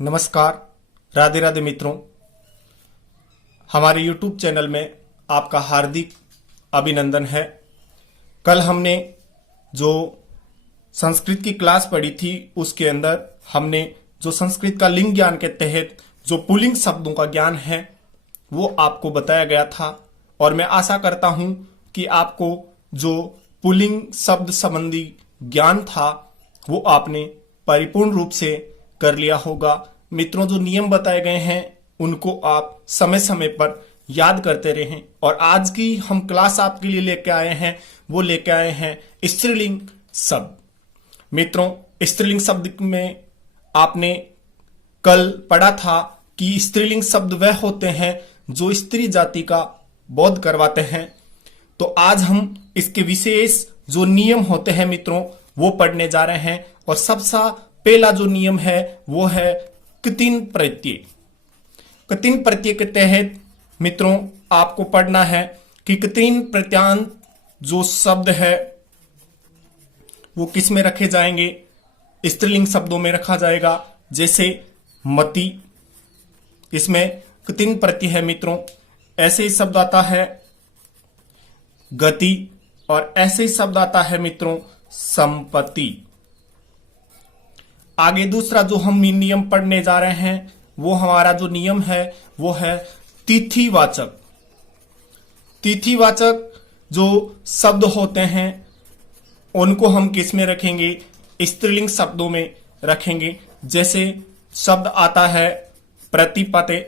नमस्कार, राधे राधे मित्रों। हमारे YouTube चैनल में आपका हार्दिक अभिनंदन है। कल हमने जो संस्कृत की क्लास पढ़ी थी उसके अंदर हमने जो संस्कृत का लिंग ज्ञान के तहत जो पुल्लिंग शब्दों का ज्ञान है वो आपको बताया गया था और मैं आशा करता हूं कि आपको जो पुल्लिंग शब्द संबंधी ज्ञान था वो आपने परिपूर्ण रूप से कर लिया होगा। मित्रों, जो नियम बताए गए हैं उनको आप समय समय पर याद करते रहें। और आज की हम क्लास आपके लिए लेके आए हैं, वो लेके आए हैं स्त्रीलिंग शब्द। मित्रों, स्त्रीलिंग शब्द में आपने कल पढ़ा था कि स्त्रीलिंग शब्द वह होते हैं जो स्त्री जाति का बोध करवाते हैं। तो आज हम इसके विशेष जो नियम होते हैं मित्रों वो पढ़ने जा रहे हैं। और सबसे पहला जो नियम है वो है कृत्रिम प्रत्यय। कृत्रिम प्रत्यय के तहत मित्रों आपको पढ़ना है कि कृत्रिम प्रत्यांत जो शब्द है वो किस में रखे जाएंगे, स्त्रीलिंग शब्दों में रखा जाएगा। जैसे मति, इसमें कृत्रिम प्रत्यय है मित्रों। ऐसे ही शब्द आता है गति और ऐसे ही शब्द आता है मित्रों संपत्ति। आगे दूसरा जो हम नियम पढ़ने जा रहे हैं वो हमारा जो नियम है वो है तिथिवाचक। तिथिवाचक जो शब्द होते हैं उनको हम किस में रखेंगे, स्त्रीलिंग शब्दों में रखेंगे। जैसे शब्द आता है प्रतिपते,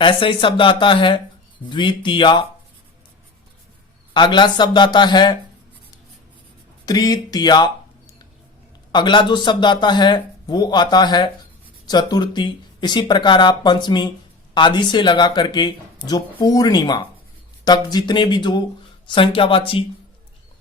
ऐसा ही शब्द आता है द्वितीया। अगला शब्द आता है तृतीया। अगला जो शब्द आता है वो आता है चतुर्थी। इसी प्रकार आप पंचमी आदि से लगा करके जो पूर्णिमा तक जितने भी जो संख्यावाची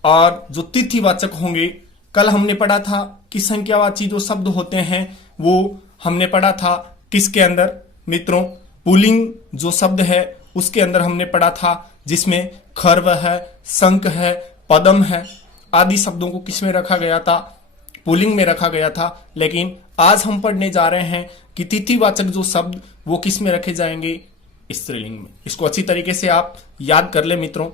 और जो तिथिवाचक होंगे, कल हमने पढ़ा था कि संख्यावाची जो शब्द होते हैं वो हमने पढ़ा था किसके अंदर मित्रों, पुल्लिंग जो शब्द है उसके अंदर हमने पढ़ा था, जिसमें खर्व है, शंख है, पदम है आदि शब्दों को किस में रखा गया था, पुल्लिंग में रखा गया था। लेकिन आज हम पढ़ने जा रहे हैं कि तिथिवाचक जो शब्द वो किस में रखे जाएंगे, स्त्रीलिंग में। इसको अच्छी तरीके से आप याद कर ले मित्रों।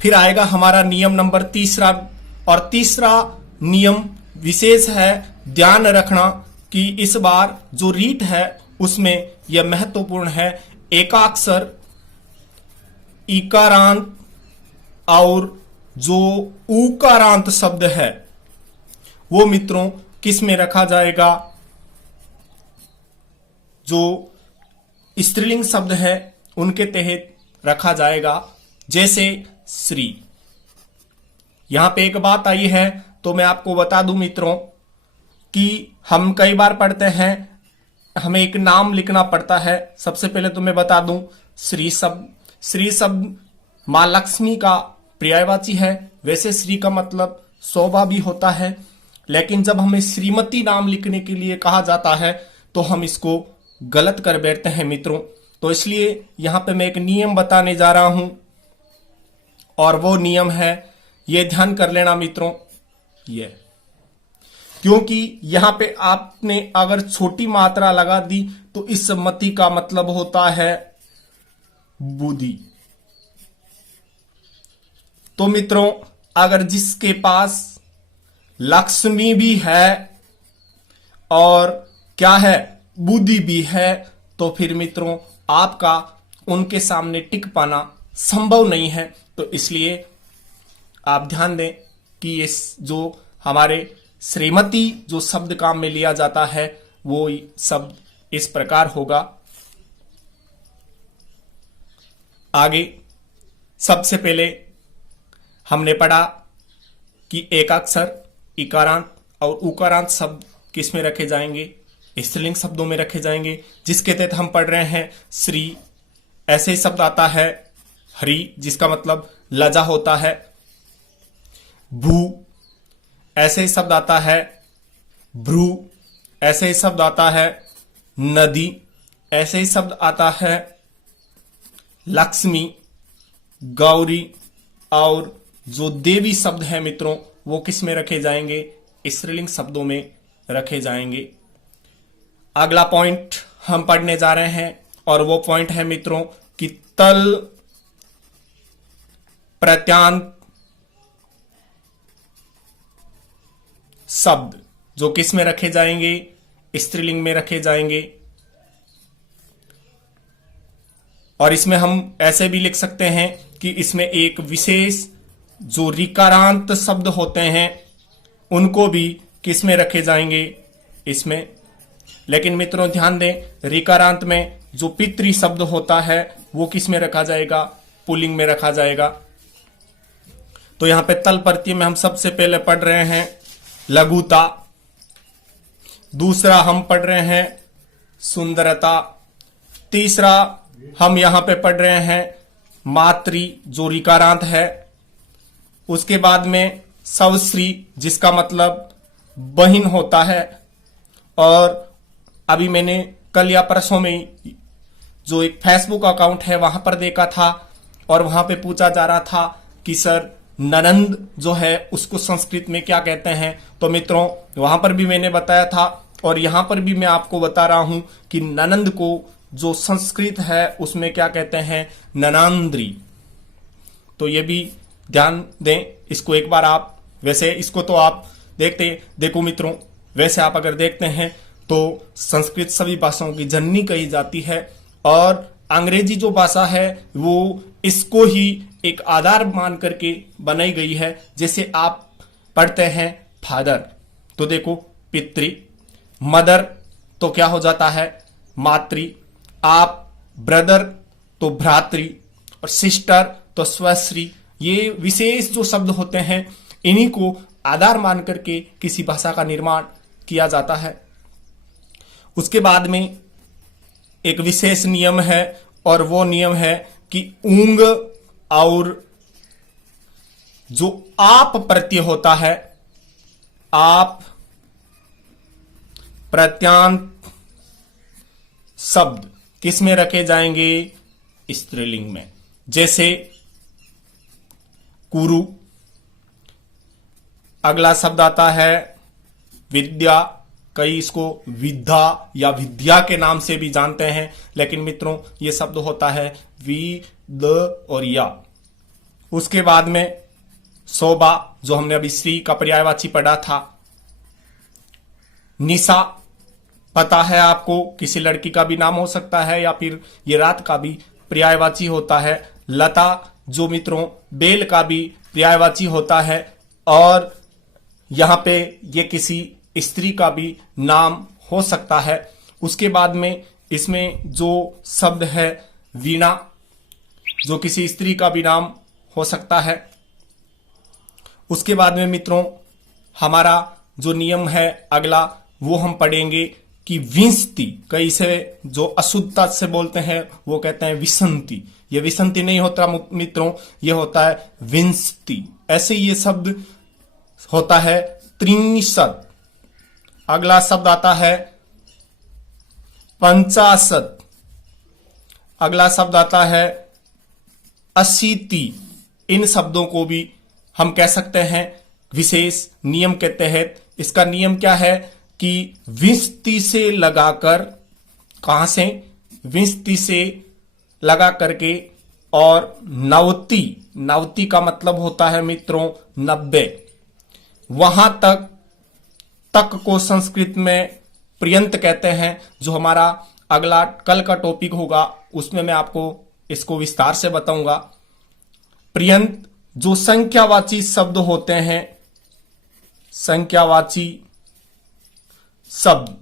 फिर आएगा हमारा नियम नंबर तीसरा, और तीसरा नियम विशेष है ध्यान रखना कि इस बार जो रीट है उसमें यह महत्वपूर्ण है। एकाक्षर इकारांत और जो उकारांत शब्द है वो मित्रों किस में रखा जाएगा, जो स्त्रीलिंग शब्द है उनके तहत रखा जाएगा। जैसे श्री। यहां पे एक बात आई है तो मैं आपको बता दूं मित्रों कि हम कई बार पढ़ते हैं, हमें एक नाम लिखना पड़ता है। सबसे पहले तो मैं बता दूं श्री शब्द, श्री शब्द मां लक्ष्मी का पर्यायवाची है। वैसे श्री का मतलब शोभा भी होता है, लेकिन जब हमें श्रीमती नाम लिखने के लिए कहा जाता है तो हम इसको गलत कर बैठते हैं मित्रों। तो इसलिए यहां पे मैं एक नियम बताने जा रहा हूं और वो नियम है, ये ध्यान कर लेना मित्रों, ये क्योंकि यहां पे आपने अगर छोटी मात्रा लगा दी तो इस मति का मतलब होता है बुद्धि। तो मित्रों अगर जिसके पास लक्ष्मी भी है और क्या है, बुद्धि भी है, तो फिर मित्रों आपका उनके सामने टिक पाना संभव नहीं है। तो इसलिए आप ध्यान दें कि इस जो हमारे श्रीमती जो शब्द काम में लिया जाता है वो शब्द इस प्रकार होगा। आगे सबसे पहले हमने पढ़ा कि एकाक्षर इकारांत और उकारांत शब्द किस में रखे जाएंगे, स्त्रीलिंग शब्दों में रखे जाएंगे, जिसके तहत हम पढ़ रहे हैं श्री। ऐसे ही शब्द आता है हरि, जिसका मतलब लजा होता है। भू, ऐसे ही शब्द आता है भ्रू। ऐसे ही शब्द आता है नदी। ऐसे ही शब्द आता है लक्ष्मी, गौरी। और जो देवी शब्द है मित्रों वो किस में रखे जाएंगे, स्त्रीलिंग शब्दों में रखे जाएंगे। अगला पॉइंट हम पढ़ने जा रहे हैं और वो पॉइंट है मित्रों कि तल प्रत्यांत शब्द जो किस में रखे जाएंगे, स्त्रीलिंग में रखे जाएंगे। और इसमें हम ऐसे भी लिख सकते हैं कि इसमें एक विशेष जो ऋकारांत शब्द होते हैं उनको भी किस में रखे जाएंगे, इसमें। लेकिन मित्रों ध्यान दें, ऋकारांत में जो पितृ शब्द होता है वो किस में रखा जाएगा, पुल्लिंग में रखा जाएगा। तो यहां पे तल प्रत्यय में हम सबसे पहले पढ़ रहे हैं लघुता, दूसरा हम पढ़ रहे हैं सुंदरता, तीसरा हम यहां पे पढ़ रहे हैं मातृ जो ऋकारांत है, उसके बाद में सवश्री जिसका मतलब बहिन होता है। और अभी मैंने कल या परसों में जो एक फेसबुक अकाउंट है वहां पर देखा था और वहां पे पूछा जा रहा था कि सर ननंद जो है उसको संस्कृत में क्या कहते हैं। तो मित्रों वहां पर भी मैंने बताया था और यहां पर भी मैं आपको बता रहा हूं कि ननंद को जो संस्कृत है उसमें क्या कहते हैं, ननांद्री। तो ये भी ध्यान दें, इसको एक बार आप, वैसे इसको तो आप देखो मित्रों, वैसे आप अगर देखते हैं तो संस्कृत सभी भाषाओं की जननी कही जाती है और अंग्रेजी जो भाषा है वो इसको ही एक आधार मान करके बनाई गई है। जैसे आप पढ़ते हैं फादर तो देखो पितृ, मदर तो क्या हो जाता है मातृ, आप ब्रदर तो भ्रातृ और सिस्टर तो स्वश्री। ये विशेष जो शब्द होते हैं इन्हीं को आधार मान करके किसी भाषा का निर्माण किया जाता है। उसके बाद में एक विशेष नियम है और वो नियम है कि ऊंग और जो आप प्रत्यय होता है, आप प्रत्यांत शब्द किस में रखे जाएंगे, स्त्रीलिंग में। जैसे कुरु, अगला शब्द आता है विद्या, कई इसको विद्या या विद्या के नाम से भी जानते हैं, लेकिन मित्रों ये शब्द होता है वि द और या। उसके बाद में शोभा जो हमने अभी श्री का पर्यायवाची पढ़ा था। निशा पता है आपको, किसी लड़की का भी नाम हो सकता है या फिर ये रात का भी पर्यायवाची होता है। लता जो मित्रों बेल का भी पर्यायवाची होता है और यहां पे ये किसी स्त्री का भी नाम हो सकता है। उसके बाद में इसमें जो शब्द है वीणा जो किसी स्त्री का भी नाम हो सकता है। उसके बाद में मित्रों हमारा जो नियम है अगला वो हम पढ़ेंगे कि विंशति, कई से जो अशुद्धता से बोलते हैं वो कहते हैं विसंति। ये विसंति नहीं होता मित्रों, ये होता है विंशति। ऐसे ये शब्द होता है त्रिशत। अगला शब्द आता है पंचाशत, अगला शब्द आता है अशीति। इन शब्दों को भी हम कह सकते हैं विशेष नियम के तहत। इसका नियम क्या है कि विंशति से लगाकर, कहां से, विंशति से लगा करके और नवति, नवति का मतलब होता है मित्रों 90, वहां तक को संस्कृत में पर्यंत कहते हैं। जो हमारा अगला कल का टॉपिक होगा उसमें मैं आपको इसको विस्तार से बताऊंगा। पर्यंत जो संख्यावाची शब्द होते हैं, संख्यावाची शब्द,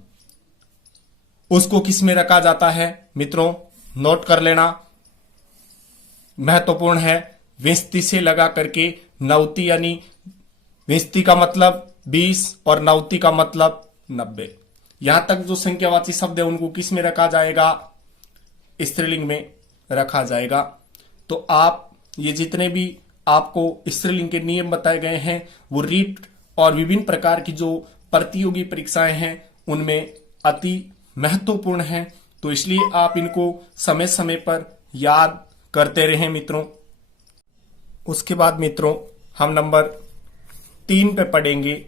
उसको किस में रखा जाता है मित्रों, नोट कर लेना, महत्वपूर्ण है। विंशति से लगा करके नवति, यानी विंशति का मतलब 20 और नवति का मतलब 90। यहां तक जो संख्यावाची शब्द है उनको किस में रखा जाएगा, स्त्रीलिंग में रखा जाएगा। तो आप ये जितने भी आपको स्त्रीलिंग के नियम बताए गए हैं वो रीट और विभिन्न प्रकार की जो प्रतियोगी परीक्षाएं हैं उनमें अति महत्वपूर्ण हैं। तो इसलिए आप इनको समय समय पर याद करते रहें मित्रों। उसके बाद मित्रों हम नंबर 3 पे पढ़ेंगे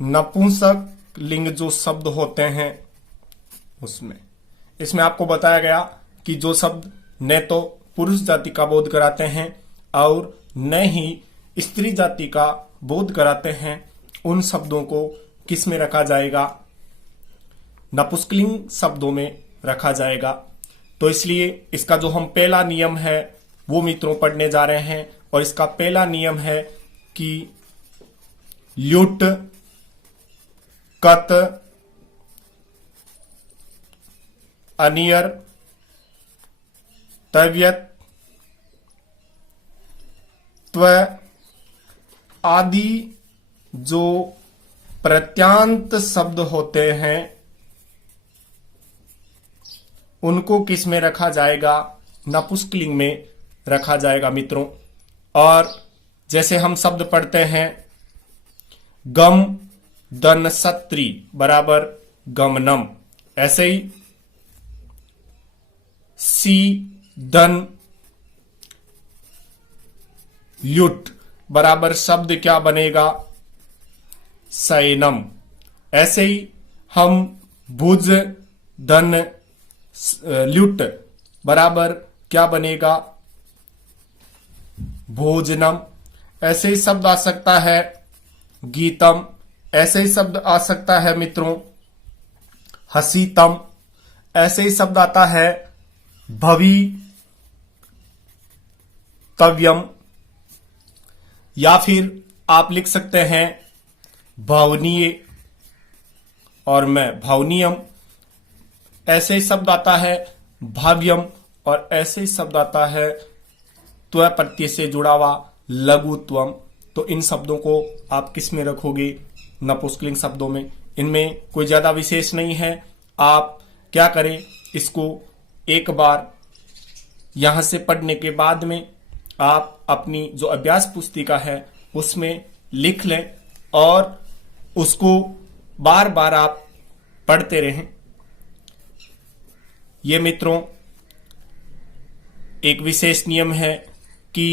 नपुंसक लिंग जो शब्द होते हैं उसमें इसमें आपको बताया गया कि जो शब्द न तो पुरुष जाति का बोध कराते हैं और न ही स्त्री जाति का बोध कराते हैं, उन शब्दों को किस में रखा जाएगा? नपुंसकलिंग शब्दों में रखा जाएगा। तो इसलिए इसका जो हम पहला नियम है वो मित्रों पढ़ने जा रहे हैं, और इसका पहला नियम है कि ल्युट, कत, अनियर, तव्यत, त्व आदि जो प्रत्यांत शब्द होते हैं उनको किस में रखा जाएगा? नपुंसकलिंग में रखा जाएगा मित्रों। और जैसे हम शब्द पढ़ते हैं, गम दन सत्री बराबर गमनम, ऐसे ही सी दन ल्युट बराबर शब्द क्या बनेगा? सैनम। ऐसे ही हम भुज धन ल्युट बराबर क्या बनेगा? भोजनम। ऐसे ही शब्द आ सकता है गीतम। ऐसे ही शब्द आ सकता है मित्रों हसीतम। ऐसे ही शब्द आता है भवि तव्यम, या फिर आप लिख सकते हैं भावनीय और मैं भावनीयम। ऐसे ही शब्द आता है भाव्यम, और ऐसे ही शब्द आता है त्व प्रत्यय से जुड़ा हुआ लघुत्वम। तो इन शब्दों को आप किस में रखोगे? नपुंसकलिंग शब्दों में। इनमें कोई ज्यादा विशेष नहीं है। आप क्या करें, इसको एक बार यहां से पढ़ने के बाद में आप अपनी जो अभ्यास पुस्तिका है उसमें लिख लें और उसको बार बार आप पढ़ते रहें। ये मित्रों एक विशेष नियम है कि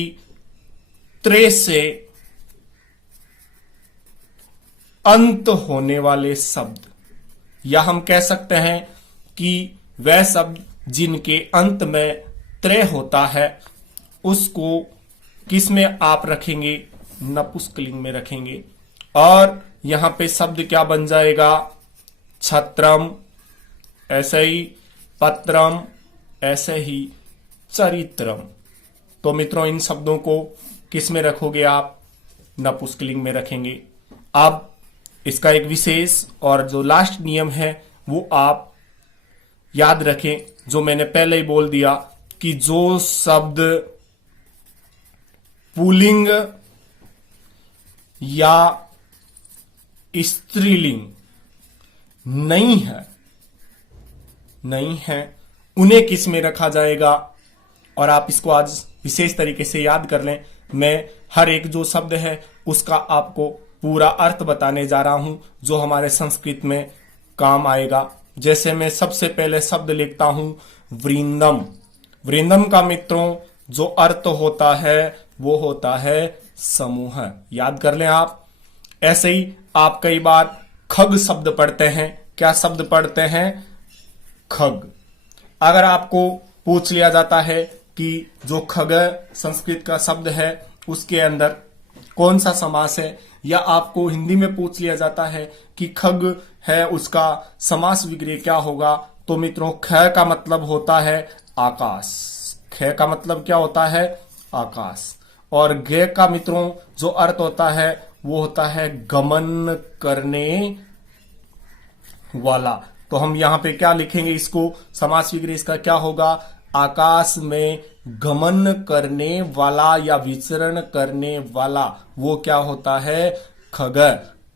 त्रे से अंत होने वाले शब्द, या हम कह सकते हैं कि वह शब्द जिनके अंत में त्रे होता है उसको किस में आप रखेंगे? नपुंसकलिंग में रखेंगे। और यहां पे शब्द क्या बन जाएगा? छत्रम, ऐसे ही पत्रम, ऐसे ही चरित्रम। तो मित्रों इन शब्दों को किस में रखोगे आप? नपुंसकलिंग में रखेंगे। अब इसका एक विशेष और जो लास्ट नियम है वो आप याद रखें, जो मैंने पहले ही बोल दिया कि जो शब्द पुल्लिंग या स्त्रीलिंग नहीं है उन्हें किस में रखा जाएगा? और आप इसको आज विशेष तरीके से याद कर लें। मैं हर एक जो शब्द है उसका आपको पूरा अर्थ बताने जा रहा हूं जो हमारे संस्कृत में काम आएगा। जैसे मैं सबसे पहले शब्द लिखता हूं वृंदम। वृंदम का मित्रों जो अर्थ होता है वो होता है समूह। याद कर लें आप। ऐसे ही आप कई बार खग शब्द पढ़ते हैं। क्या शब्द पढ़ते हैं? खग। अगर आपको पूछ लिया जाता है कि जो खग संस्कृत का शब्द है उसके अंदर कौन सा समास है, या आपको हिंदी में पूछ लिया जाता है कि खग है उसका समास विग्रह क्या होगा, तो मित्रों ख का मतलब होता है आकाश। ख का मतलब क्या होता है? आकाश। और ग का मित्रों जो अर्थ होता है वो होता है गमन करने वाला। तो हम यहां पे क्या लिखेंगे? इसको समास विग्रह इसका क्या होगा? आकाश में गमन करने वाला या विचरण करने वाला, वो क्या होता है? खग।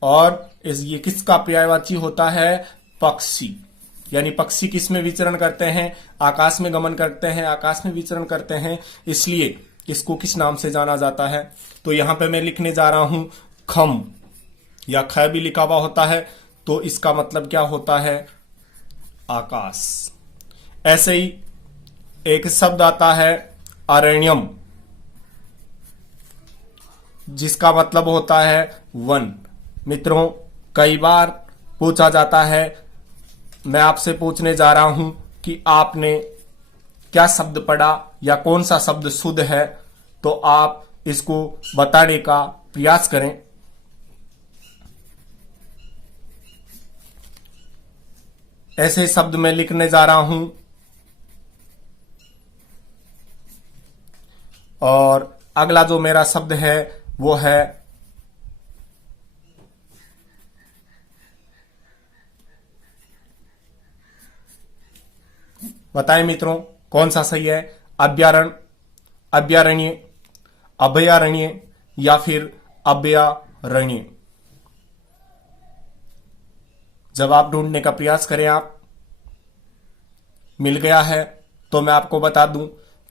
और ये किसका पर्यायवाची होता है? पक्षी। यानी पक्षी किस में विचरण करते हैं? आकाश में गमन करते हैं, आकाश में विचरण करते हैं, इसलिए इसको किस नाम से जाना जाता है? तो यहां पे मैं लिखने जा रहा हूं खम, या ख भी लिखा हुआ होता है, तो इसका मतलब क्या होता है? आकाश। ऐसे ही एक शब्द आता है अरण्यम, जिसका मतलब होता है वन। मित्रों कई बार पूछा जाता है मैं आपसे पूछने जा रहा हूं कि आपने क्या शब्द पढ़ा या कौन सा शब्द शुद्ध है, तो आप इसको बताने का प्रयास करें। ऐसे शब्द मैं लिखने जा रहा हूं और अगला जो मेरा शब्द है वो है बताएं मित्रों कौन सा सही है, अभ्यारण्य, अभ्यारण्य, अभयारण्य या फिर अभयारण्य। जवाब ढूंढने का प्रयास करें आप। मिल गया है तो मैं आपको बता दूं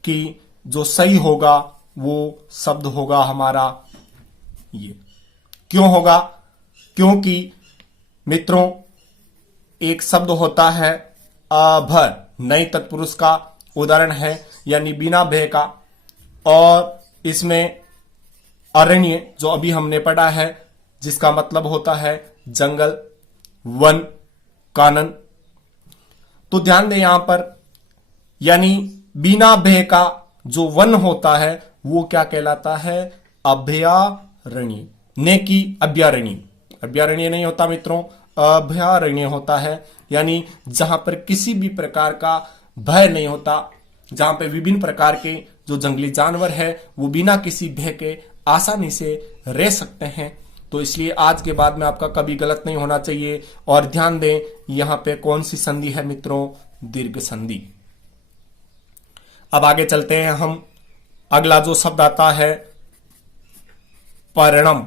कि जो सही होगा वो शब्द होगा हमारा ये। क्यों होगा? क्योंकि मित्रों एक शब्द होता है अभर, नई तत्पुरुष का उदाहरण है, यानी बिना भय का, और इसमें अरण्य जो अभी हमने पढ़ा है जिसका मतलब होता है जंगल, वन, कानन। तो ध्यान दें यहां पर, यानी बिना भय का जो वन होता है वो क्या कहलाता है? अभयारण्य, ने की अभयारण्य। अभयारण्य नहीं होता मित्रों, अभयारण्य होता है, यानी जहां पर किसी भी प्रकार का भय नहीं होता, जहां पर विभिन्न प्रकार के जो जंगली जानवर है वो बिना किसी भय के आसानी से रह सकते हैं। तो इसलिए आज के बाद में आपका कभी गलत नहीं होना चाहिए। और ध्यान दें यहां पे कौन सी संधि है मित्रों? दीर्घ संधि। अब आगे चलते हैं हम। अगला जो शब्द आता है पर्णम,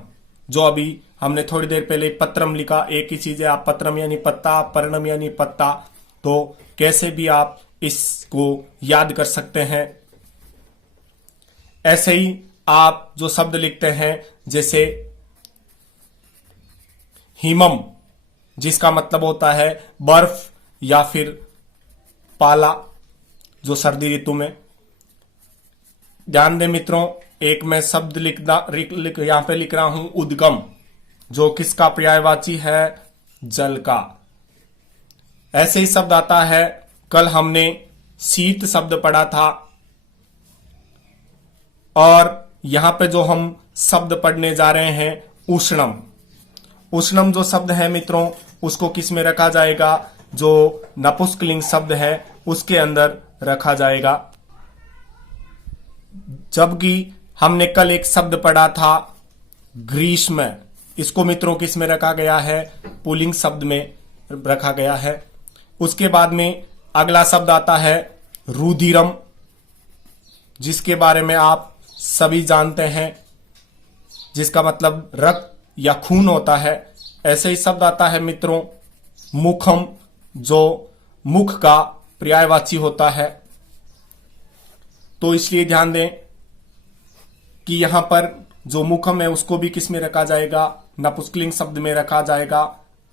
जो अभी हमने थोड़ी देर पहले पत्रम लिखा, एक ही चीज है। आप पत्रम यानी पत्ता, पर्णम यानी पत्ता, तो कैसे भी आप इसको याद कर सकते हैं। ऐसे ही आप जो शब्द लिखते हैं जैसे हिमम, जिसका मतलब होता है बर्फ या फिर पाला, जो सर्दी ऋतु में। ध्यान दें मित्रों, एक मैं शब्द यहां पे लिख रहा हूं उद्गम, जो किसका पर्यायवाची है? जल का। ऐसे ही शब्द आता है, कल हमने शीत शब्द पढ़ा था, और यहां पे जो हम शब्द पढ़ने जा रहे हैं उष्णम। उष्णम जो शब्द है मित्रों उसको किस में रखा जाएगा? जो नपुंसकलिंग शब्द है उसके अंदर रखा जाएगा। जबकि हमने कल एक शब्द पढ़ा था ग्रीष्म, इसको मित्रों किस में रखा गया है? पुल्लिंग शब्द में रखा गया है। उसके बाद में अगला शब्द आता है रुधिरम, जिसके बारे में आप सभी जानते हैं, जिसका मतलब रक्त या खून होता है। ऐसे ही शब्द आता है मित्रों मुखम, जो मुख का पर्यायवाची होता है। तो इसलिए ध्यान दें कि यहां पर जो मुखम है उसको भी किस में रखा जाएगा? नपुंसकलिंग शब्द में रखा जाएगा।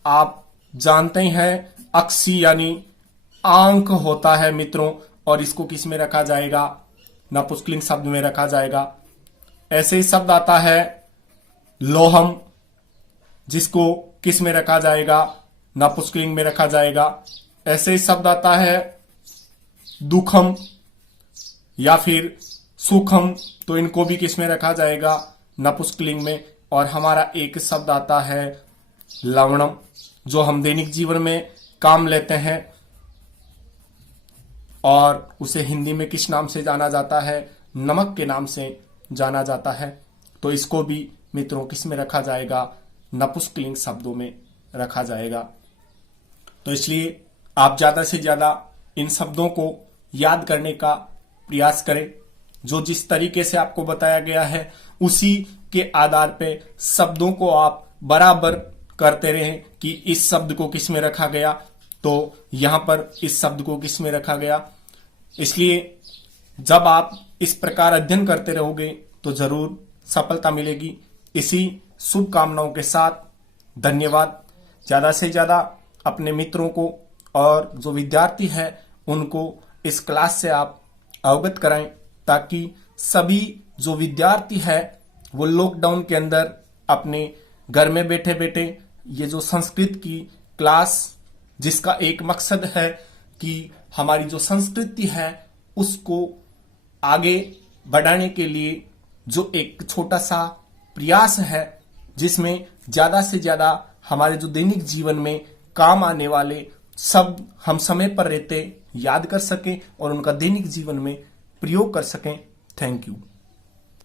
आप जानते ही हैं अक्षी यानी आंख होता है मित्रों, और इसको किस में रखा जाएगा? नपुंसकलिंग शब्द में रखा जाएगा। ऐसे ही शब्द आता है लोहम, जिसको किस में रखा जाएगा? नपुंसकलिंग में रखा जाएगा। ऐसे ही शब्द आता है दुखम या फिर सुखम, तो इनको भी किस में रखा जाएगा? नपुंसकलिंग में। और हमारा एक शब्द आता है लवणम, जो हम दैनिक जीवन में काम लेते हैं, और उसे हिंदी में किस नाम से जाना जाता है? नमक के नाम से जाना जाता है। तो इसको भी मित्रों किस में रखा जाएगा? नपुंसकलिंग शब्दों में रखा जाएगा। तो इसलिए आप ज्यादा से ज्यादा इन शब्दों को याद करने का प्रयास करें। जो जिस तरीके से आपको बताया गया है उसी के आधार पे शब्दों को आप बराबर करते रहें कि इस शब्द को किस में रखा गया, तो यहां पर इस शब्द को किस में रखा गया। इसलिए जब आप इस प्रकार अध्ययन करते रहोगे तो जरूर सफलता मिलेगी। इसी शुभकामनाओं के साथ धन्यवाद। ज्यादा से ज्यादा अपने मित्रों को और जो विद्यार्थी हैं उनको इस क्लास से आप अवगत कराएं, ताकि सभी जो विद्यार्थी है वो लॉकडाउन के अंदर अपने घर में बैठे बैठे ये जो संस्कृत की क्लास जिसका एक मकसद है कि हमारी जो संस्कृति है उसको आगे बढ़ाने के लिए जो एक छोटा सा प्रयास है, जिसमें ज्यादा से ज्यादा हमारे जो दैनिक जीवन में काम आने वाले शब्द हम समय पर रहते याद कर सकें और उनका दैनिक जीवन में प्रयोग कर सकें। Thank you.